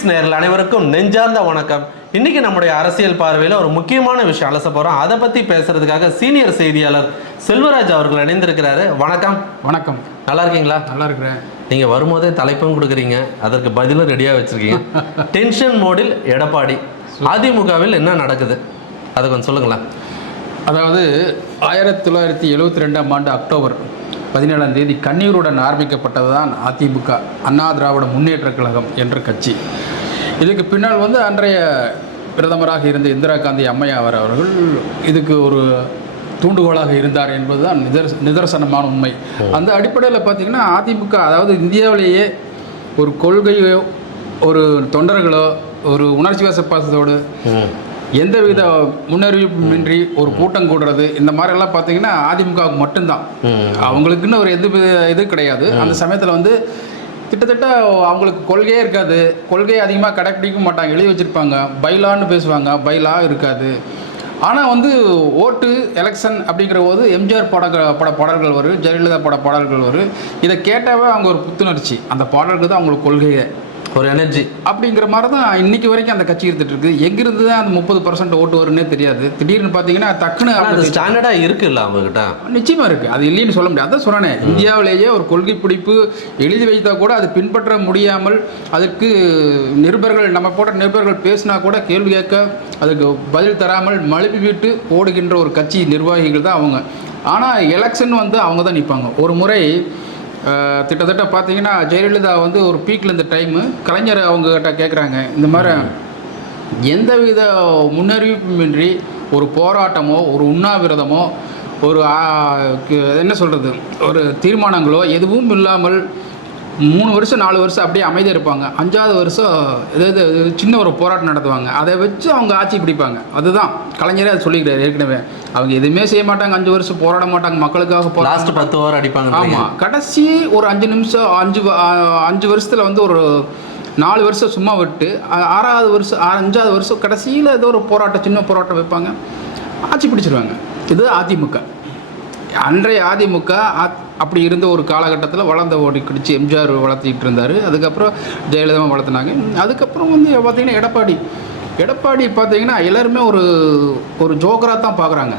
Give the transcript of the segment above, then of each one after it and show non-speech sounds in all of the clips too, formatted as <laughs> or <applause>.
Glitz நேரில் அனைவருக்கும் நெஞ்சார்ந்த வணக்கம். இன்னைக்கு நம்முடைய அரசியல் பார்வையில் ஒரு முக்கியமான விஷயம் அலச போறோம். அதை பத்தி பேசுறதுக்காக சீனியர் செய்தியாளர் செல்வராஜ் அவர்கள் இணைந்திருக்கிறாரு. வணக்கம். வணக்கம். நல்லா இருக்கீங்களா? நல்லா இருக்கிறேன். நீங்க வரும்போதே தலைப்பும் கொடுக்குறீங்க. அதற்கு பதிலும் ரெடியா வச்சிருக்கீங்க. <laughs> டென்ஷன் மோடில் எடப்பாடி. அதிமுகவில் என்ன நடக்குது? அதை கொஞ்சம் சொல்லுங்களேன். அதாவது ஆயிரத்தி தொள்ளாயிரத்தி எழுபத்தி ரெண்டாம் ஆண்டு அக்டோபர். பதினேழாம் தேதி கண்ணீருடன் ஆரம்பிக்கப்பட்டது தான் அதிமுக அண்ணா திராவிட முன்னேற்றக் கழகம் என்ற கட்சி. இதுக்கு பின்னால் வந்து அன்றைய பிரதமராக இருந்த இந்திரா காந்தி அம்மையார் அவர்கள் இதுக்கு ஒரு தூண்டுகோலாக இருந்தார் என்பதுதான் நிதர்ச நிதர்சனமான உண்மை. அந்த அடிப்படையில் பார்த்தீங்கன்னா அதிமுக அதாவது இந்தியாவிலேயே ஒரு கொள்கையோ ஒரு தொண்டர்களோ ஒரு உணர்ச்சி வசப்பாசத்தோடு எந்தவித முன்னறிவிப்புமின்றி ஒரு கூட்டம் கூடுறது இந்த மாதிரி எல்லாம் பார்த்தீங்கன்னா அதிமுகவுக்கு மட்டும்தான். அவங்களுக்குன்னு ஒரு எந்த வித இது கிடையாது. அந்த சமயத்தில் வந்து கிட்டத்தட்ட அவங்களுக்கு கொள்கையே இருக்காது. கொள்கையை அதிகமாக கடைப்பிடிக்க மாட்டாங்க எழுதி வச்சுருப்பாங்க. பைலான்னு பேசுவாங்க. பைலா இருக்காது. ஆனால் வந்து ஓட்டு எலெக்ஷன் அப்படிங்கிற போது எம்ஜிஆர் பட பட பாடல்கள் வரும் ஜெயலலிதா பட பாடல்கள் வரும். இதை கேட்டாவே அவங்க ஒரு புத்துணர்ச்சி. அந்த பாடல்கள் தான் அவங்களுக்கு கொள்கையே. ஒரு எனர்ஜி அப்படிங்கிற மாதிரி தான் இன்னைக்கு வரைக்கும் அந்த கட்சி இருந்துட்டு இருக்கு. எங்கிருந்து தான் அந்த முப்பது பர்சன்ட் ஓட்டு வரும்னே தெரியாது. திடீர்னு பார்த்தீங்கன்னா டக்குன்னு அது அவங்க ஸ்டாண்டர்டா இருக்குல்ல அவங்ககிட்ட? நிச்சயமா இருக்கு. அது இல்லைன்னு சொல்ல முடியாது. அதான் சொல்றேனே இந்தியாவிலேயே ஒரு கொள்கை பிடிப்பு எழுதி வைத்தா கூட அது பின்பற்ற முடியாமல் அதற்கு நிருபர்கள் நம்ம போட்ட நிருபர்கள் பேசினா கூட கேள்வி கேட்க அதுக்கு பதில் தராமல் மழுப்பி விட்டு ஓடுகின்ற ஒரு கட்சி நிர்வாகிகள் தான் அவங்க. ஆனால் எலெக்ஷன் வந்து அவங்க தான் நிற்பாங்க ஒரு முறை கிட்டத்தட்ட பார்த்தீங்கன்னா ஜெயலலிதா வந்து ஒரு பீக்கில் இந்த டைமு கலைஞர் அவங்க கிட்ட கேட்குறாங்க இந்த மாதிரி எந்தவித முன்னறிவிப்புமின்றி ஒரு போராட்டமோ ஒரு உண்ணாவிரதமோ ஒரு என்ன சொல்கிறது ஒரு தீர்மானங்களோ எதுவும் இல்லாமல் மூணு வருஷம் நாலு வருஷம் அப்படியே அமைதியாக இருப்பாங்க. அஞ்சாவது வருஷம் ஏதாவது சின்ன ஒரு போராட்டம் நடத்துவாங்க. அதை வச்சு அவங்க ஆட்சி பிடிப்பாங்க. அதுதான். கலைஞரே அதை சொல்லிக்கிறார் ஏற்கனவே. அவங்க எதுவுமே செய்ய மாட்டாங்க. அஞ்சு வருஷம் போராட மாட்டாங்க. மக்களுக்காக லாஸ்ட் பத்து ஓவர் அடிப்பாங்க ஆமாம் கடைசி ஒரு அஞ்சு நிமிஷம் அஞ்சு அஞ்சு வருஷத்தில் வந்து ஒரு நாலு வருஷம் சும்மா விட்டு ஆறாவது வருஷம் அஞ்சாவது வருஷம் கடைசியில் ஏதோ ஒரு போராட்டம் சின்ன போராட்டம் வைப்பாங்க. ஆட்சி பிடிச்சிருவாங்க. இது அதிமுக. அன்றைய அதிமுக அப்படி இருந்த ஒரு காலகட்டத்தில் வளர்ந்த ஓடி கிடிச்சு எம்ஜிஆர் வளர்த்திக்கிட்டு இருந்தார். அதுக்கப்புறம் ஜெயலலிதா வளர்த்துனாங்க. அதுக்கப்புறம் வந்து பார்த்திங்கன்னா எடப்பாடி. எடப்பாடி பார்த்தீங்கன்னா எல்லாருமே ஒரு ஒரு ஜோக்கராக தான் பார்க்குறாங்க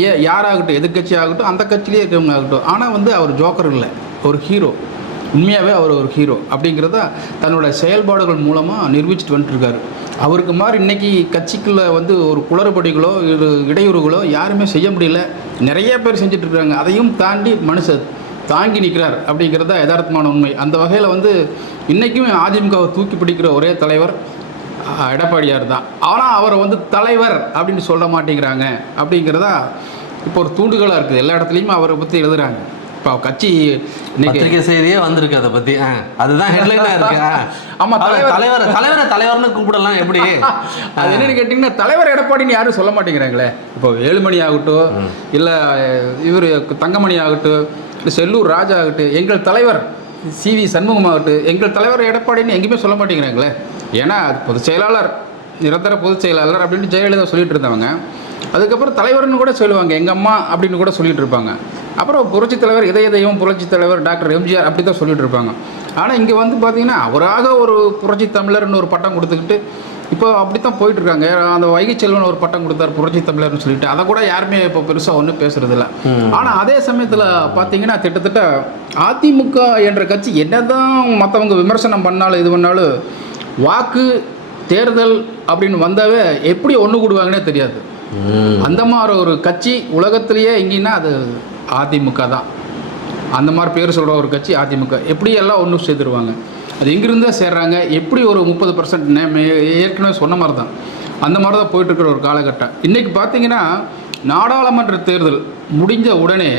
ஏ யாராகட்டும் எதிர்கட்சி ஆகட்டும் அந்த கட்சியிலே இருக்கவங்க ஆகட்டும். ஆனால் வந்து அவர் ஜோக்கர் இல்லை. ஒரு ஹீரோ. உண்மையாகவே அவர் ஒரு ஹீரோ. அப்படிங்கிறத தன்னோட செயல்பாடுகள் மூலமாக நிரூபிச்சுட்டு வந்துட்டுருக்காரு. அவருக்கு மாதிரி இன்னைக்கு கட்சிக்குள்ளே வந்து ஒரு குளறுபடிகளோ இது இடையூறுகளோ யாருமே செய்ய முடியல. நிறைய பேர் செஞ்சுட்டு இருக்காங்க அதையும் தாண்டி மனுஷர் தாங்கி நிற்கிறார் அப்படிங்கிறத யதார்த்தமான உண்மை. அந்த வகையில் வந்து இன்றைக்கும் அதிமுகவை தூக்கி பிடிக்கிற ஒரே தலைவர் எடப்பாடியார் தான். ஆனால் அவரை வந்து தலைவர் அப்படின்னு சொல்ல மாட்டேங்கிறாங்க அப்படிங்கிறதா இப்போ ஒரு தூண்டுகோலாக இருக்குது. எல்லா இடத்துலையுமே அவரை பற்றி எழுதுகிறாங்க இப்போ கட்சி இன்னைக்கு பத்திரிகை செய்தியே வந்திருக்கு அதை பத்தி. ஆ, அதுதான் ஹெட்லைனா இருக்கு. ஆ. ஆமா, அவர் தலைவர். தலைவர் தலைவரை தலைவர்னு கூப்பிடலாம் எப்படி? <laughs> அது என்னன்னு கேட்டிங்கன்னா தலைவர் எடப்பாடின்னு யாரும் சொல்ல மாட்டேங்கிறாங்களே. இப்போ வேலுமணி ஆகட்டும் இல்லை இவர் தங்கமணி ஆகட்டும் இல்லை செல்லூர் ராஜா ஆகட்டும் எங்கள் தலைவர் சி வி சண்முகம் ஆகட்டும் எங்கள் தலைவர் எடப்பாடின்னு எங்கேயுமே சொல்ல மாட்டேங்கிறாங்களே. ஏன்னா பொதுச் செயலாளர் நிரந்தர பொதுச் செயலாளர் அப்படின்னு ஜெயலலிதா சொல்லிட்டு இருந்தவங்க. அதுக்கப்புறம் தலைவர்னு கூட சொல்லுவாங்க எங்கள் அம்மா அப்படின்னு கூட சொல்லிட்டு இருப்பாங்க. அப்புறம் புரட்சித் தலைவர் இதய தெய்வம் புரட்சித் தலைவர் டாக்டர் எம்ஜிஆர் அப்படி தான் சொல்லிட்டு இருப்பாங்க. ஆனால் இங்கே வந்து பார்த்தீங்கன்னா அவராக ஒரு புரட்சி தமிழர்னு ஒரு பட்டம் கொடுத்துக்கிட்டு இப்போ அப்படி தான் போயிட்டு இருக்காங்க. அந்த வைகை செல்வன் ஒரு பட்டம் கொடுத்தார் புரட்சி தமிழர்னு சொல்லிட்டு. அதை கூட யாருமே இப்போ பெருசாக ஒன்றும் பேசுறதில்ல ஆனால் அதே சமயத்தில் பார்த்தீங்கன்னா கிட்டத்தட்ட அதிமுக என்ற கட்சி என்னதான் மற்றவங்க விமர்சனம் பண்ணாலும் இது பண்ணாலும் வாக்கு தேர்தல் அப்படின்னு வந்தாவே எப்படி ஒன்று கூடுவாங்கன்னே தெரியாது. அந்த மாதிரி ஒரு கட்சி உலகத்திலேயே எங்கேன்னா அது அதிமுக தான். அந்த மாதிரி பேர் சொல்கிற ஒரு கட்சி அதிமுக. எப்படி எல்லாம் ஒன்று சேர்த்துருவாங்க அது எங்கிருந்தே சேர்றாங்க. எப்படி ஒரு முப்பது பர்சன்ட் ஏற்கனவே சொன்ன மாதிரி தான். அந்த மாதிரி தான் போயிட்டுருக்கிற ஒரு காலகட்டம். இன்றைக்கி பார்த்தீங்கன்னா நாடாளுமன்ற தேர்தல் முடிஞ்ச உடனே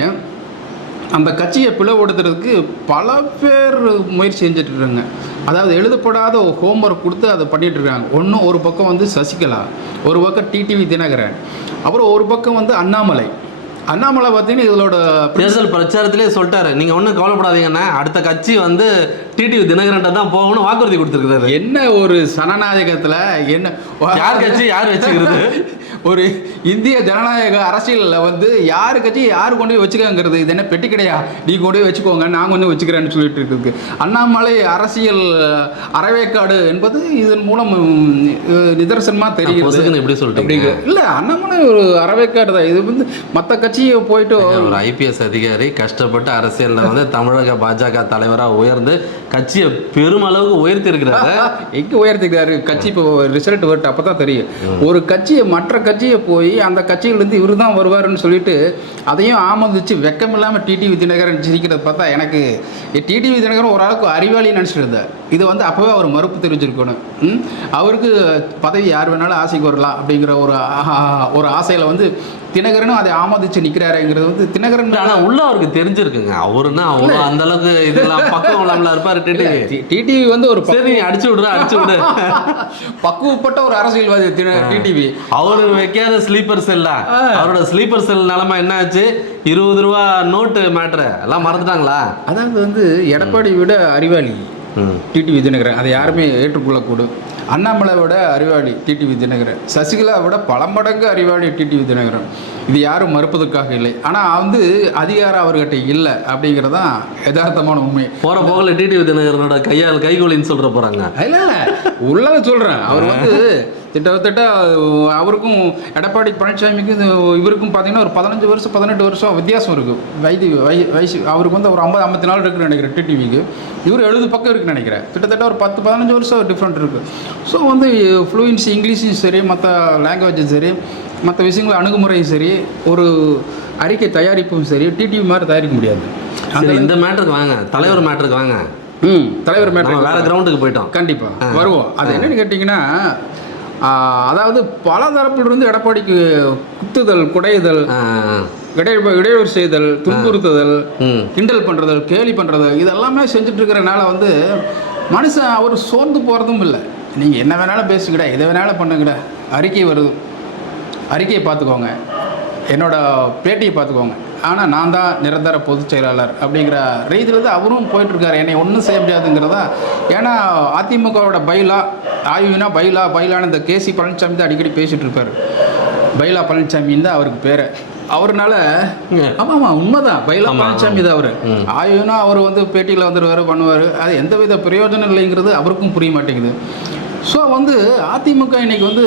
அந்த கட்சியை பிளவுபடுத்துறதுக்கு பல பேர் முயற்சி செஞ்சுட்டு இருக்காங்க. அதாவது எழுதப்படாத ஒரு ஹோம்ஒர்க் கொடுத்து அதை பண்ணிட்டு இருக்காங்க. ஒன்று ஒரு பக்கம் வந்து சசிகலா ஒரு பக்கம் டிடிவி தினகரன் அப்புறம் ஒரு பக்கம் வந்து அண்ணாமலை. அண்ணாமலை பார்த்தீங்கன்னா இதோட தேர்தல் பிரச்சாரத்திலே சொல்லிட்டாரு. நீங்க ஒன்றும் கவலைப்படாதீங்கண்ணா. அடுத்த கட்சி வந்து டிடிவி தினகரன்ட்ட தான் போகணும் வாக்குறுதி கொடுத்துருக்காரு என்ன ஒரு சனநாயகத்தில் என்ன யார் கட்சி யார் வச்சுக்கிறது? ஒரு இந்திய ஜனநாயக அரசியலில் வந்து யாரு கட்சி யார் கொண்டு போய் வச்சுக்கங்கிறது? இது என்ன பெட்டி கிடையா நீ கொண்டு போய் வச்சுக்கோங்க நான் கொஞ்சம் வச்சுக்கிறேன்னு சொல்லிட்டு இருக்கு அண்ணாமலை அரசியல் அறவேக்காடு என்பது இதன் மூலம் நிதர்சனமாக தெரிகிறது. எப்படி? அப்படிங்க- இல்ல அண்ணாமலை ஒரு அறவேக்காடு தான். இது வந்து மற்ற கட்சியை போயிட்டு ஒரு ஐபிஎஸ் அதிகாரி கஷ்டப்பட்டு அரசியல்ல வந்து தமிழக பாஜக தலைவரா உயர்ந்து கட்சியை பெருமளவுக்கு உயர்த்தி இருக்கிறாரு <laughs> எங்க உயர்த்திக்கிறாரு? கட்சி இப்போ ரிசல்ட் வரட்டு அப்போ தான் தெரியும் ஒரு கட்சியை மற்ற கட்சியை போய் அந்த கட்சியிலேருந்து இவர் தான் வருவார்னு சொல்லிட்டு அதையும் ஆமதிச்சு வெக்கம் இல்லாமல் டிடிவி தினகரன் சிரிக்கிறத பார்த்தா எனக்கு டிடிவி தினகரன் ஓரளவுக்கு அறிவாளின்னு நினச்சிட்டு இது வந்து அப்போவே அவர் மறுப்பு தெரிவிச்சிருக்கணும். அவருக்கு பதவி யார் வேணாலும் ஆசைக்கு வரலாம் அப்படிங்கிற ஒரு ஒரு ஆசையில் வந்து தினகரனும் அதை ஆமதிச்சு நிற்கிறாருங்கிறது வந்து தினகரன் ஆனா உள்ள அவருக்கு தெரிஞ்சிருக்குங்க. அவருன்னா அவ்வளோ அந்த அளவுக்கு இதெல்லாம் <laughs> பக்கம் இல்லாமல இருப்பாரு டிடிவி. வந்து ஒரு சரி அடிச்சு விடுற அடிச்சு விடு. <laughs> பக்குவப்பட்ட ஒரு அரசியல்வாதி டிடிவி. அவரு வைக்காத ஸ்லீப்பர் செல்ல அவரோட ஸ்லீப்பர் செல் நிலைமை என்ன ஆச்சு? இருபது ரூபா நோட்டு மேட்ரு எல்லாம் மறந்துட்டாங்களா? அதாவது வந்து எடப்பாடி விட அறிவாளி. டிடிவி தினகரன். அதை யாருமே ஏற்றுக்கொள்ளக்கூடும் அண்ணாமலை விட அறிவாளி டிடிவி தினகரன் சசிகலா விட பல மடங்கு அறிவாளி டிடிவி தினகரன் இது யாரும் மறுப்பதற்காக இல்லை. ஆனால் வந்து அதிகாரம் அவர்கிட்ட இல்லை அப்படிங்கிறது தான் யதார்த்தமான உண்மை. போற போகல டிடிவி தினகரனோட கையால் கைகோலின்னு சொல்ற போறாங்க. இல்லை இல்லை. உள்ளதை சொல்கிறேன் அவர் வந்து கிட்டத்தட்ட அவருக்கும் எடப்பாடி பழனிசாமிக்கும் இவருக்கும் பார்த்தீங்கன்னா ஒரு பதினஞ்சு வருஷம் பதினெட்டு வருஷம் வித்தியாசம் இருக்குது வயது வய வயசு அவருக்கு வந்து ஒரு ஐம்பது ஐம்பத்தி நாலு இருக்குன்னு நினைக்கிறேன் டிடிவிக்கு. இவர் எழுபது பக்கம் இருக்குன்னு நினைக்கிறேன். கிட்டத்தட்ட ஒரு பத்து பதினஞ்சு வருஷம் டிஃப்ரெண்ட் இருக்குது ஸோ வந்து ஃப்ளூயன்சி இங்கிலீஷும் சரி மற்ற லாங்குவேஜும் சரி மற்ற விஷயங்கள் அணுகுமுறையும் சரி ஒரு அறிக்கை தயாரிப்பும் சரி டிடிவி மாதிரி தயாரிக்க முடியாது. இந்த மேட்டருக்கு வாங்க தலைவர் மேட்டருக்கு வாங்க. ம் தலைவர் மேட்டர் வேற கிரவுண்டுக்கு போயிட்டோம். கண்டிப்பா. வருவோம். அது என்னன்னு கேட்டிங்கன்னா அதாவது பல தரப்பிலிருந்து எடப்பாடிக்கு குத்துதல் குடையுதல் ஆ, இடை இடையூறு செய்தல் துன்புறுத்துதல். கிண்டல் பண்ணுறதல் கேலி பண்ணுறது இதெல்லாமே செஞ்சுட்டு இருக்கிறனால வந்து மனுஷன் அவர் சோர்ந்து போகிறதும் இல்லை. நீங்கள் என்ன வேணாலும் பேசுங்கடா எதை வேணாலும் பண்ணுங்கடா. அறிக்கை வருது. அறிக்கையை பார்த்துக்கோங்க. என்னோட பேட்டியை பார்த்துக்கோங்க. ஆனால் நான் தான் நிரந்தர பொதுச் செயலாளர் அப்படிங்கிற ரீதியில் தான் அவரும் போயிட்டுருக்காரு. என்னை ஒன்றும் செய்ய முடியாதுங்கிறதா? ஏன்னா அதிமுகவோட பைலா ஆய்வுனா பைலா பைலான்னு இந்த கேசி பழனிசாமி தான் அடிக்கடி பேசிகிட்டு இருப்பார் பைலா பழனிசாமின்னு தான் அவருக்கு பேர். அவர்னால ஆமாம் ஆமாம் உண்மைதான். பைலா பழனிசாமி தான் அவர். ஆய்வுனா அவர் வந்து பேட்டியில் வந்துடுவார் பண்ணுவார். அது எந்தவித பிரயோஜனம் இல்லைங்கிறது அவருக்கும் புரிய மாட்டேங்குது. ஸோ வந்து அதிமுக இன்னைக்கு வந்து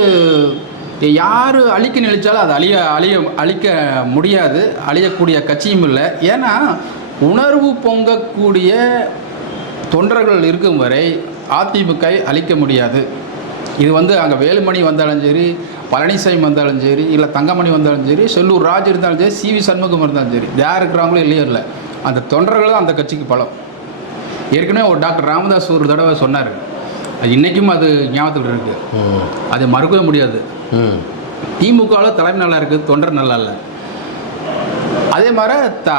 யார் அழிக்க நினைச்சாலும் அது அழிய அழிய அழிக்க முடியாது. அழியக்கூடிய கட்சியும் இல்லை. ஏன்னா உணர்வு பொங்கக்கூடிய தொண்டர்கள் இருக்கும் வரை அதிமுக அழிக்க முடியாது. இது வந்து அங்கே வேலுமணி வந்தாலும் சரி பழனிசாமி வந்தாலும் சரி இல்லை தங்கமணி வந்தாலும் சரி செல்லூர் ராஜ் இருந்தாலும் சரி சிவி சண்முகம் இருந்தாலும் சரி யார் இருக்கிறாங்களோ இல்லையோ இல்லை. அந்த தொண்டர்கள் தான் அந்த கட்சிக்கு பலம். ஏற்கனவே ஒரு டாக்டர் ராமதாஸ் ஒரு தடவை சொன்னார். அது இன்றைக்கும் அது ஞாபகத்தில் இருக்குது. அதை மறுக்கவே முடியாது. திமுகவில் தலைமை நல்லா இருக்குது தொண்டர் நல்லா இல்லை. அதே மாதிரி த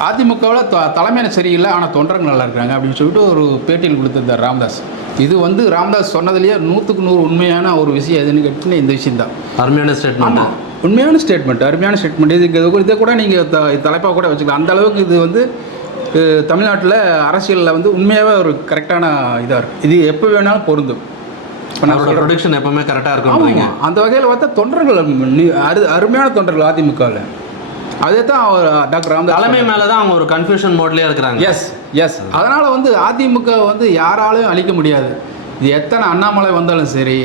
அதிமுகவில் த தலைமையில சரியில்லை ஆனால் தொண்டர்கள் நல்லா இருக்காங்க அப்படின்னு சொல்லிட்டு ஒரு பேட்டியில் கொடுத்திருந்தார் ராமதாஸ். இது வந்து ராமதாஸ் சொன்னதுலேயே நூற்றுக்கு நூறு உண்மையான ஒரு விஷயம் எதுன்னு கேட்டிங்கன்னா இந்த விஷயம்தான். அருமையான ஸ்டேட்மெண்ட் உண்மையான ஸ்டேட்மெண்ட் அருமையான ஸ்டேட்மெண்ட் இது கூட- இதை கூட நீங்கள் த தலைப்பாக கூட வச்சுக்கலாம். அந்த அளவுக்கு இது வந்து தமிழ்நாட்டில் அரசியலில் வந்து உண்மையாகவே ஒரு கரெக்டான இதாக இருக்குது இது எப்போ வேணாலும் பொருந்தும். இப்ப நான் ப்ரொடக்ஷன் எப்பவுமே கரெக்டா இருக்கும்ன்றீங்க. ஆமாம் அந்த வகையில் பார்த்தா தொண்டர்கள் அரு அருமையான தொண்டர்கள் அதிமுகவில். அதே தான் அவர் டாக்டர் ராமதாஸ் தலைமை மேலதான் அவங்க ஒரு கன்ஃபியூஷன் மோட்லயே இருக்கிறாங்க. எஸ் எஸ் அதனால் வந்து அதிமுக வந்து யாராலையும் அழிக்க முடியாது. இது எத்தனை அண்ணாமலை வந்தாலும் சரி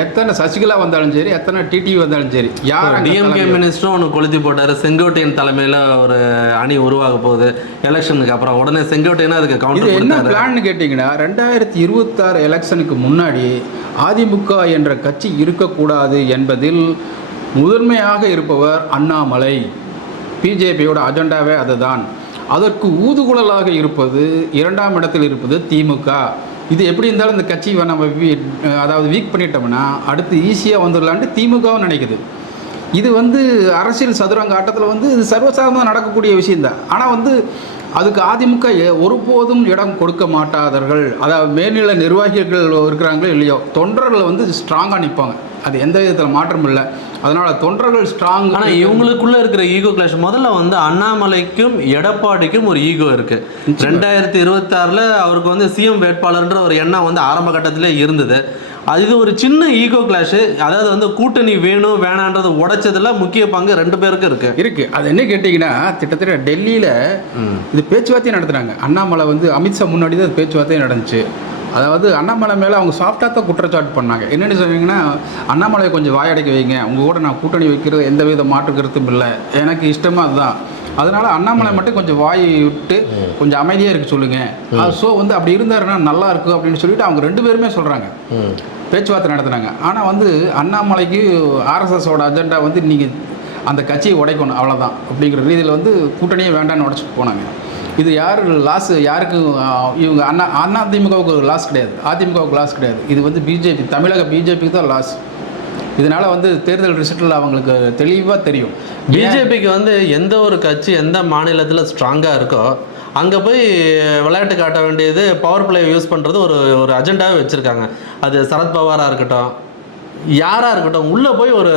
எத்தனை சசிகலா வந்தாலும் சரி எத்தனை டிடிவி வந்தாலும் சரி யார் டிஎம்கே மினிஸ்டரும் ஒன்று கொளுத்தி போட்டாரு. செங்கோட்டையன் தலைமையில ஒரு அணி உருவாக போகுது. எலெக்ஷனுக்கு அப்புறம் உடனே செங்கோட்டையன் அதுக்கு கவுண்டர் என்ன பிளான்னு கேட்டிங்கன்னா ரெண்டாயிரத்தி இருபத்தாறு எலெக்ஷனுக்கு முன்னாடி அதிமுக என்ற கட்சி இருக்கக்கூடாது என்பதில் முதன்மையாக இருப்பவர் அண்ணாமலை. பிஜேபியோட அஜெண்டாவே அதுதான். அதற்கு ஊதுகுழலாக இருப்பது இரண்டாம் இடத்தில் இருப்பது திமுக இது எப்படி இருந்தாலும் இந்த கட்சி நம்ம வீ- அதாவது வீக் பண்ணிட்டோம்னா அடுத்து ஈஸியாக வந்துடலான்ட்டு திமுகவும் நினைக்குது. இது வந்து அரசியல் சதுரங்க ஆட்டத்தில் வந்து இது சர்வசாதாரணமாக நடக்கக்கூடிய விஷயந்தான் ஆனால் வந்து அதுக்கு அதிமுக ஒருபோதும் இடம் கொடுக்க மாட்டாதவர்கள். அதாவது மேல்நிலை நிர்வாகிகள் இருக்கிறாங்களோ இல்லையோ தொண்டர்கள் வந்து ஸ்ட்ராங்காக நிற்பாங்க அது எந்த விதத்தில் மாற்றம் இல்லை. அதனால் தொண்டர்கள் ஸ்ட்ராங் ஆனா இவங்களுக்குள்ள இருக்கிற ஈகோ கிளாஷ் முதல்ல வந்து அண்ணாமலைக்கும் எடப்பாடிக்கும் ஒரு ஈகோ இருக்கு. ரெண்டாயிரத்தி இருபத்தாறுல அவருக்கு வந்து சிஎம் வேட்பாளர்ன்ற ஒரு எண்ணம் வந்து ஆரம்ப கட்டத்திலே இருந்தது. அது ஒரு சின்ன ஈகோ கிளாஷ் அதாவது வந்து கூட்டணி வேணும் வேணான்றது உடைச்சதுல முக்கிய பங்கு ரெண்டு பேருக்கு இருக்கு. இருக்கு. அது என்ன கேட்டிங்கன்னா கிட்டத்தட்ட டெல்லியில் இது பேச்சுவார்த்தையே நடத்துனாங்க. அண்ணாமலை வந்து அமித்ஷா முன்னாடி தான் பேச்சுவார்த்தையே நடந்துச்சு. அதாவது அண்ணாமலை மேலே அவங்க சாஃப்டாக தான் குற்றச்சாட்டு பண்ணாங்க. என்னென்னு சொன்னீங்கன்னா அண்ணாமலையை கொஞ்சம் வாயடைக்க வைங்க. உங்கள் கூட நான் கூட்டணி வைக்கிறது எந்த வித மாற்று கருத்தும் இல்லை. எனக்கு இஷ்டமாக அதுதான். அதனால அண்ணாமலை மட்டும் கொஞ்சம் வாய் விட்டு கொஞ்சம் அமைதியாக இருக்க சொல்லுங்க. ஸோ வந்து அப்படி இருந்தாருன்னா நல்லா இருக்கும் அப்படின்னு சொல்லிட்டு அவங்க ரெண்டு பேருமே சொல்கிறாங்க. பேச்சுவார்த்தை நடத்துனாங்க. ஆனால் வந்து அண்ணாமலைக்கு ஆர்எஸ்எஸோட அஜெண்டா வந்து நீங்கள் அந்த கட்சியை உடைக்கணும். அவ்வளோதான் அப்படிங்கிற ரீதியில் வந்து கூட்டணியே வேண்டாம்னு உடச்சிட்டு போனாங்க. இது யார் லாஸ் யாருக்கும் இவங்க அண்ணா அண்ணா திமுகவுக்கு லாஸ் கிடையாது. அதிமுகவுக்கு லாஸ் கிடையாது. இது வந்து பிஜேபி தமிழக பிஜேபிக்கு தான் லாஸ் இதனால் வந்து தேர்தல் ரிசல்ட்டில் அவங்களுக்கு தெளிவாக தெரியும். பிஜேபிக்கு வந்து எந்த ஒரு கட்சி எந்த மாநிலத்தில் ஸ்ட்ராங்காக இருக்கோ அங்கே போய் விளையாட்டு காட்ட வேண்டியது பவர் பிளே யூஸ் பண்ணுறது ஒரு ஒரு அஜெண்டாவே வச்சுருக்காங்க. அது சரத்பவாராக இருக்கட்டும் யாராக இருக்கட்டும் உள்ளே போய் ஒரு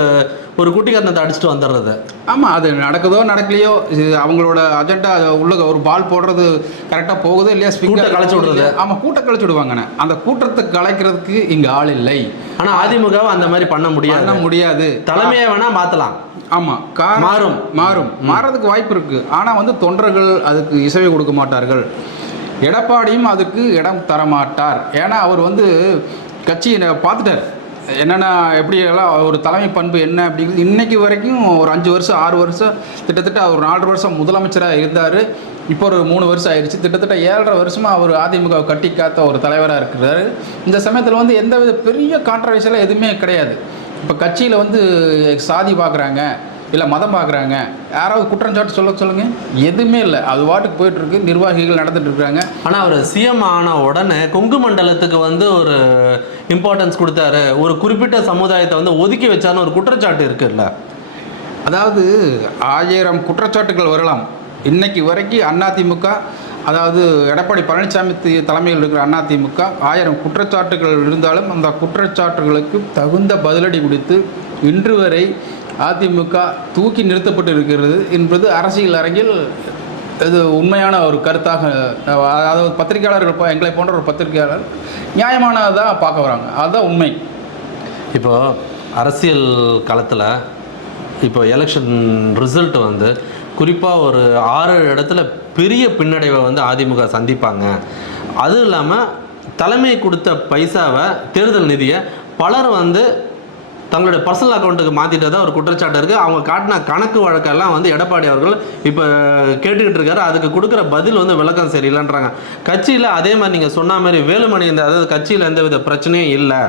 ஒரு குட்டிக்கரணத்தை அடிச்சுட்டு வந்துடுறது. ஆமாம் அது நடக்குதோ நடக்கலையோ இது அவங்களோட அஜெண்டா உள்ள ஒரு பால் போடுறது கரெக்டாக போகுதோ இல்லையா கூட்டத்தை கலைச்சு விடுறது. ஆமாம் கூட்டம் கழிச்சு விடுவாங்கண்ணே அந்த கூட்டத்தை கலைக்கிறதுக்கு இங்கே ஆள் இல்லை. ஆனால் அதிமுகவை அந்த மாதிரி பண்ண பண்ண முடியாது. முடியாது தலைமையை வேணால் மாற்றலாம் ஆமா காரணம் மாறும். மாறும். மாறதுக்கு வாய்ப்பு இருக்கு. ஆனா வந்து தொண்டர்கள் அதுக்கு இசைவை கொடுக்க மாட்டார்கள். எடப்பாடியும் அதுக்கு இடம் தர மாட்டார் ஏன்னா அவர் வந்து கட்சியை பார்த்துட்டார் என்னென்ன எப்படி எல்லாம் ஒரு தலைமை பண்பு என்ன அப்படிங்கிறது இன்றைக்கி வரைக்கும் ஒரு அஞ்சு வருஷம் ஆறு வருஷம் கிட்டத்தட்ட ஒரு நாலு வருஷம் முதலமைச்சராக இருந்தார். இப்போ ஒரு மூணு வருஷம் ஆயிடுச்சு. கிட்டத்தட்ட ஏழரை வருஷமாக அவர் அதிமுக கட்டி காத்த ஒரு தலைவராக இருக்கிறாரு. இந்த சமயத்தில் வந்து எந்த வித பெரிய கான்ட்ரவர்சியெல்லாம் எதுவுமே கிடையாது. இப்போ கட்சியில் வந்து சாதி பார்க்குறாங்க இல்லை மதம் பார்க்குறாங்க யாராவது குற்றஞ்சாட்டு சொல்ல சொல்லுங்க. எதுவுமே இல்லை. அது வாட்டுக்கு போயிட்டு இருக்கு நிர்வாகிகள் நடந்துட்டு இருக்காங்க ஆனால் அவர் சிஎம் ஆன உடனே கொங்கு மண்டலத்துக்கு வந்து ஒரு இம்பார்ட்டன்ஸ் கொடுத்தாரு. ஒரு குறிப்பிட்ட சமுதாயத்தை வந்து ஒதுக்கி வச்சாருன்னு ஒரு குற்றச்சாட்டு இருக்குல்ல. அதாவது ஆயிரம் குற்றச்சாட்டுகள் வரலாம். இன்னைக்கு வரைக்கும் அதிமுக அதாவது எடப்பாடி பழனிசாமி தலைமையில் இருக்கிற அதிமுக ஆயிரம் குற்றச்சாட்டுகள் இருந்தாலும் அந்த குற்றச்சாட்டுகளுக்கு தகுந்த பதிலடி கொடுத்து இன்று வரை அதிமுக தூக்கி நிறுத்தப்பட்டு இருக்கிறது என்பது அரசியல் அரங்கில் இது உண்மையான ஒரு கருத்தாக அதாவது பத்திரிகையாளர்கள் எங்களை போன்ற ஒரு பத்திரிகையாளர் நியாயமானதாக பார்க்க வராங்க. அதுதான் உண்மை. இப்போது அரசியல் களத்தில் இப்போ எலெக்ஷன் ரிசல்ட் வந்து குறிப்பாக ஒரு ஆறு இடத்துல பெரிய பின்னடைவை வந்து அதிமுக சந்திப்பாங்க. அதுவும் இல்லாமல் தலைமை கொடுத்த பைசாவை தேர்தல் நிதியை பலர் வந்து தங்களுடைய பர்சனல் அக்கௌண்ட்டுக்கு மாற்றிட்டதா ஒரு குற்றச்சாட்டு இருக்குது அவங்க காட்டின கணக்கு வழக்கெல்லாம் வந்து எடப்பாடி அவர்கள் இப்போ கேட்டுக்கிட்டு இருக்காரு. அதுக்கு கொடுக்குற பதில் வந்து விளக்கம் சரியில்லைன்றாங்க. கட்சியில் அதே மாதிரி நீங்கள் சொன்ன மாதிரி வேலுமணி இந்த அதாவது கட்சியில் எந்தவித பிரச்சனையும் இல்லை.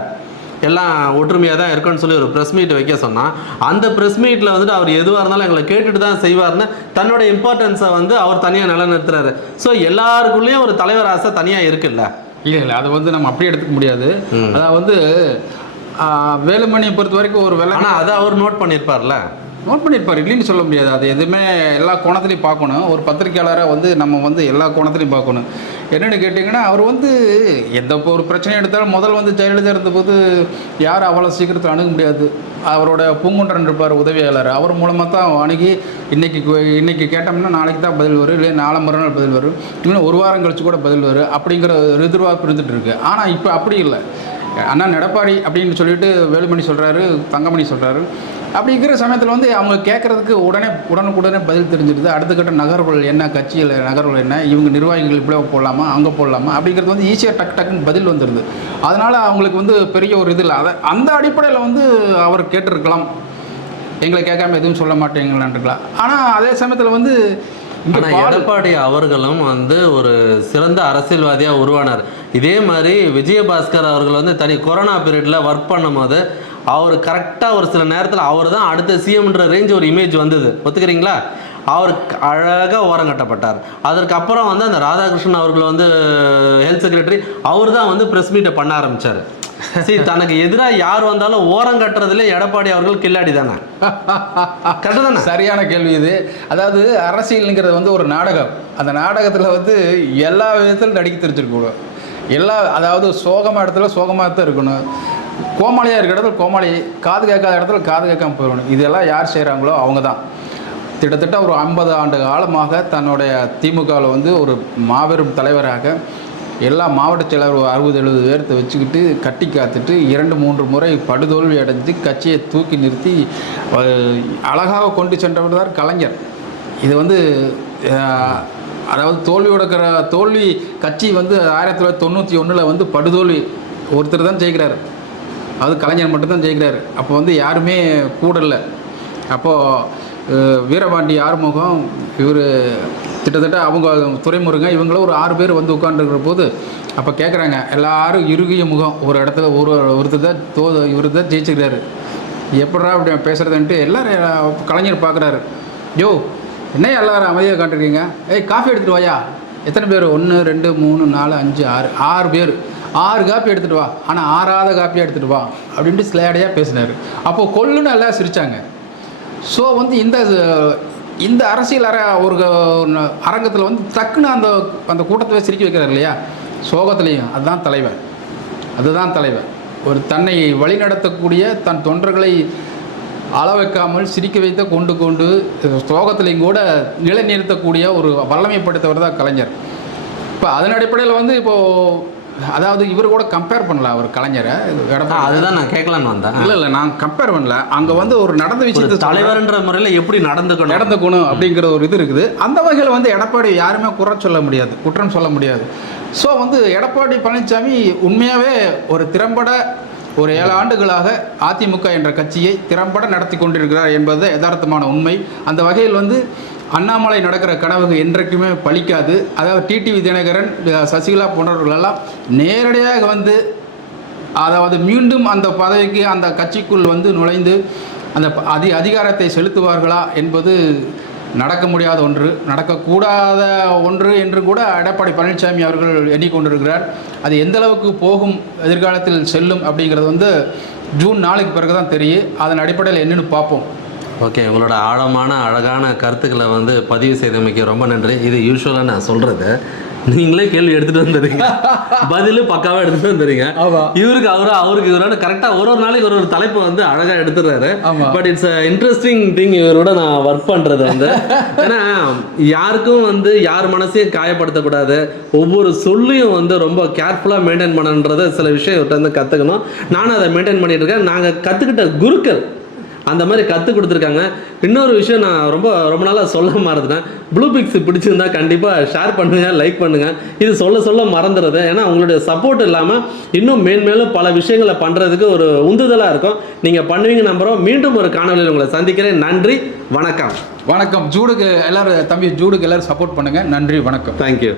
எல்லாம் ஒற்றுமையாக தான் இருக்குன்னு சொல்லி ஒரு ப்ரெஸ் மீட் வைக்க சொன்னால் அந்த ப்ரெஸ் மீட்டில் வந்துட்டு அவர் எதுவாக இருந்தாலும் எங்களை கேட்டுட்டு தான் செய்வார்னு தன்னோட இம்பார்ட்டன்ஸை வந்து அவர் தனியாக நிலைநிறுத்துறாரு. ஸோ எல்லாருக்குள்ளேயும் ஒரு தலைவர் ஆசை தனியாக இருக்குல்ல? இல்லை இல்லை அதை வந்து நம்ம அப்படியே எடுத்துக்க முடியாது. அதாவது வந்து வேலுமணியை பொறுத்த வரைக்கும் ஒரு வெள்ள ஆனால் அதை அவர் நோட் பண்ணியிருப்பார்ல? நோட் பண்ணியிருப்பார். இல்லைன்னு சொல்ல முடியாது. அது எதுவுமே எல்லா கோணத்துலையும் பார்க்கணும். ஒரு பத்திரிக்கையாளரை வந்து நம்ம வந்து எல்லா கோணத்துலையும் பார்க்கணும். என்னென்னு கேட்டிங்கன்னா அவர் வந்து எந்த ஒரு பிரச்சனை எடுத்தாலும் முதல் வந்து ஜெயலலிதா இருந்தபோது யாரும் அவ்வளோ சீக்கிரத்தில் அணுக முடியாது. அவரோட பூங்குன்றன் இருப்பார் உதவியாளர். அவர் மூலமாக தான் அணுகி இன்னைக்கு கு- இன்னைக்கு கேட்டோம்னா நாளைக்கு தான் பதில் வரும். இல்லை நாளை மறுநாள் பதில் வரும். இன்னும் ஒரு வாரம் கழிச்சு கூட பதில் வரும். அப்படிங்கிற எதிர்பார்ப்பு இருந்துட்டு இருக்கு. ஆனால் இப்போ அப்படி இல்லை. அண்ணா நடப்பாடி அப்படின்னு சொல்லிட்டு வேலுமணி சொல்கிறாரு தங்கமணி சொல்கிறாரு அப்படிங்கிற சமயத்தில் வந்து அவங்க கேட்குறதுக்கு உடனே உடனுக்குடனே பதில் தெரிஞ்சிருது அடுத்த கட்ட நகர்வுகள் என்ன கட்சியில் நகர்வுகள் என்ன இவங்க நிர்வாகிகள் இப்படி போடலாமா அங்கே போடலாமா அப்படிங்கிறது வந்து ஈஸியாக டக் டக்குன்னு பதில் வந்துடுது அதனால் அவங்களுக்கு வந்து பெரிய ஒரு இது இல்லை. அதை அந்த அடிப்படையில் வந்து அவர் கேட்டிருக்கலாம். எங்களை கேட்காம எதுவும் சொல்ல மாட்டேங்கலான்ட்டுக்கலாம் ஆனால் அதே சமயத்தில் வந்து ஆனால் எடப்பாடி அவர்களும் வந்து ஒரு சிறந்த அரசியல்வாதியாக உருவானார். இதே மாதிரி விஜயபாஸ்கர் அவர்கள் வந்து தனி கொரோனா பீரியடில் ஒர்க் பண்ணும்போது அவர் கரெக்டாக ஒரு சில நேரத்தில் அவர் தான் அடுத்த சிஎம்ன்ற ரேஞ்ச் ஒரு இமேஜ் வந்தது. ஒத்துக்கிறீங்களா? அவர் அழகாக ஓரங்கட்டப்பட்டார் அதற்கப்புறம் வந்து அந்த ராதாகிருஷ்ணன் அவர்கள் வந்து ஹெல்த் செக்ரட்டரி அவர் தான் வந்து ப்ரெஸ் மீட்டை பண்ண ஆரம்பிச்சார். <laughs> சரி தனக்கு எதிராக யார் வந்தாலும் ஓரம் கட்டுறதுல எடப்பாடி அவர்கள் கில்லாடி தானே? கரெக்டு தானே? சரியான கேள்வி இது. அதாவது அரசியலுங்கிறது வந்து ஒரு நாடகம். அந்த நாடகத்தில் வந்து எல்லா விதத்திலும் நடிக்க தெரிஞ்சிருக்கணும் எல்லா அதாவது சோகமாக இடத்துல சோகமாக தான் இருக்கணும். கோமாளியாக இருக்கிற இடத்துல கோமாளி காது கேட்காத இடத்துல காது கேட்காம போயிடணும். இதெல்லாம் யார் செய்கிறாங்களோ அவங்க தான். கிட்டத்தட்ட ஒரு ஐம்பது ஆண்டு காலமாக தன்னுடைய திமுகவில் வந்து ஒரு மாபெரும் தலைவராக எல்லா மாவட்ட செயலாளர் அறுபது எழுபது பேர்த்தை வச்சுக்கிட்டு கட்டி காத்துட்டு இரண்டு மூன்று முறை படுதோல்வி அடைஞ்சு கட்சியை தூக்கி நிறுத்தி அழகாக கொண்டு சென்றவர் தான் கலைஞர். இது வந்து அதாவது தோல்வியோட இருக்கிற தோல்வி கட்சி வந்து ஆயிரத்தி தொள்ளாயிரத்தி தொண்ணூற்றி ஒன்றில் வந்து படுதோல்வி ஒருத்தர் தான் ஜெயிக்கிறார். அது கலைஞர் மட்டும்தான் ஜெயிக்கிறார். அப்போ வந்து யாருமே கூடலை. அப்போது வீரபாண்டி ஆறுமுகம் இவர் கிட்டத்தட்ட அவங்க துறைமுருங்க இவங்களும் ஒரு ஆறு பேர் வந்து உட்காந்துருக்கிற போது அப்போ கேட்குறாங்க எல்லாரும் இறுகிய முகம். ஒரு இடத்துல ஒரு ஒருத்தர் தான் தோ இவர் தான் ஜெயிச்சுக்கிறாரு. எப்படா அப்படி பேசுகிறதுன்ட்டு எல்லாரும் கலைஞர் பார்க்குறாரு யோ என்ன எல்லாரும் அமைதியாக காட்டுறீங்க ஏய் காஃபி எடுத்துகிட்டு வாயா? எத்தனை பேர்? ஒன்று ரெண்டு மூணு நாலு அஞ்சு ஆறு ஆறு பேர். ஆறு காப்பி எடுத்துகிட்டு வா. ஆனால் ஆறாத காப்பியாக எடுத்துகிட்டு வா. அப்படின்ட்டு ஸ்லேடையாக பேசினார். அப்போது கொல்லுன்னு எல்லாம் சிரித்தாங்க ஸோ வந்து இந்த இந்த அரசியல் அர ஒரு அரங்கத்தில் வந்து டக்குன்னு அந்த அந்த கூட்டத்தை சிரிக்க வைக்கிறார் இல்லையா? சோகத்துலேயும். அதுதான் தலைவர். அதுதான் தலைவர். ஒரு தன்னை வழிநடத்தக்கூடிய தன் தொண்டர்களை அள வைக்காமல் சிரிக்க வைத்த கொண்டு கொண்டு சோகத்திலையும் கூட நிலைநிறுத்தக்கூடிய ஒரு வல்லமை படைத்தவர் தான் கலைஞர். இப்போ அதன் அடிப்படையில் வந்து இப்போது அதாவது இவர் கூட கம்பேர் பண்ணல அவர் கலைஞரை. எடப்பாடி அதுதான் நான் கேட்கலான்னு வந்தேன். இல்லை இல்லை நான் கம்பேர் பண்ணல. அங்கே வந்து ஒரு நடந்த விஷயத்தை. தலைவர்ன்ற முறையில் எப்படி நடந்துக்கணும்? நடந்துக்கணும் அப்படிங்கிற ஒரு இது இருக்குது. அந்த வகையில் வந்து எடப்பாடி யாருமே குறை சொல்ல முடியாது குற்றம் சொல்ல முடியாது. ஸோ வந்து எடப்பாடி பழனிசாமி உண்மையாகவே ஒரு திறம்பட ஒரு ஏழு ஆண்டுகளாக அதிமுக என்ற கட்சியை திறம்பட நடத்தி கொண்டிருக்கிறார் என்பது யதார்த்தமான உண்மை. அந்த வகையில் வந்து அண்ணாமலை நடக்கிற கனவுகள் என்றைக்குமே பலிக்காது அதாவது டிடிவி தினகரன் சசிகலா போன்றவர்களெல்லாம் நேரடியாக வந்து அதாவது மீண்டும் அந்த பதவிக்கு அந்த கட்சிக்குள் வந்து நுழைந்து அந்த அதி அதிகாரத்தை செலுத்துவார்களா என்பது நடக்க முடியாத ஒன்று. நடக்கக்கூடாத ஒன்று என்று கூட எடப்பாடி பழனிசாமி அவர்கள் எண்ணிக்கொண்டிருக்கிறார். அது எந்த அளவுக்கு போகும் எதிர்காலத்தில் செல்லும் அப்படிங்கிறது வந்து ஜூன் நாளுக்கு பிறகு தான் தெரியும். அதன் அடிப்படையில் என்னென்னு பார்ப்போம். ஓகே உங்களோட ஆழமான அழகான கருத்துக்களை வந்து பதிவு செய்தமைக்கு ரொம்ப நன்றி. இது யூஸ்வலாக நான் சொல்கிறது நீங்களே கேள்வி எடுத்துகிட்டு வந்துடுறீங்க. <laughs> பதிலு பக்காவாக எடுத்துகிட்டு வந்துடுறீங்க. இவருக்கு அவரு அவருக்கு இவரோட கரெக்டாக ஒரு ஒரு நாளைக்கு ஒரு ஒரு தலைப்பு வந்து அழகாக எடுத்துடுறாரு. ஆமா. பட் இட்ஸ் இன்ட்ரெஸ்டிங் திங் இவரோட நான் ஒர்க் பண்ணுறது வந்து. <laughs> ஏன்னா யாருக்கும் வந்து யார் மனசையும் காயப்படுத்தக்கூடாது. ஒவ்வொரு சொல்லையும் வந்து ரொம்ப கேர்ஃபுல்லாக மெயின்டைன் பண்ணணுன்றதை சில விஷயம் இவர்கிட்ட வந்து கற்றுக்கணும் நானும் அதை மெயின்டைன் பண்ணிட்டு இருக்கேன். நாங்கள் கற்றுக்கிட்ட குருக்கள் அந்த மாதிரி கற்றுக் கொடுத்துருக்காங்க. இன்னொரு விஷயம் நான் ரொம்ப ரொம்ப நாளாக சொல்ல மறந்துட்டேன். ப்ளூ பிக்ஸ் பிடிச்சிருந்தா கண்டிப்பாக ஷேர் பண்ணுங்கள் லைக் பண்ணுங்கள் இது சொல்ல சொல்ல மறந்துடுது ஏன்னா உங்களுடைய சப்போர்ட் இல்லாமல் இன்னும் மேன்மேலும் பல விஷயங்களை பண்ணுறதுக்கு ஒரு உந்துதலாக இருக்கும். நீங்கள் பண்ணுவீங்க நம்புகிறோம் மீண்டும் ஒரு காணொலியில் உங்களை சந்திக்கிறேன். நன்றி வணக்கம். வணக்கம். ஜூடுக்கு எல்லாரும் தம்பி ஜூடுக்கு எல்லாரும் சப்போர்ட் பண்ணுங்கள் நன்றி வணக்கம். தேங்க்யூ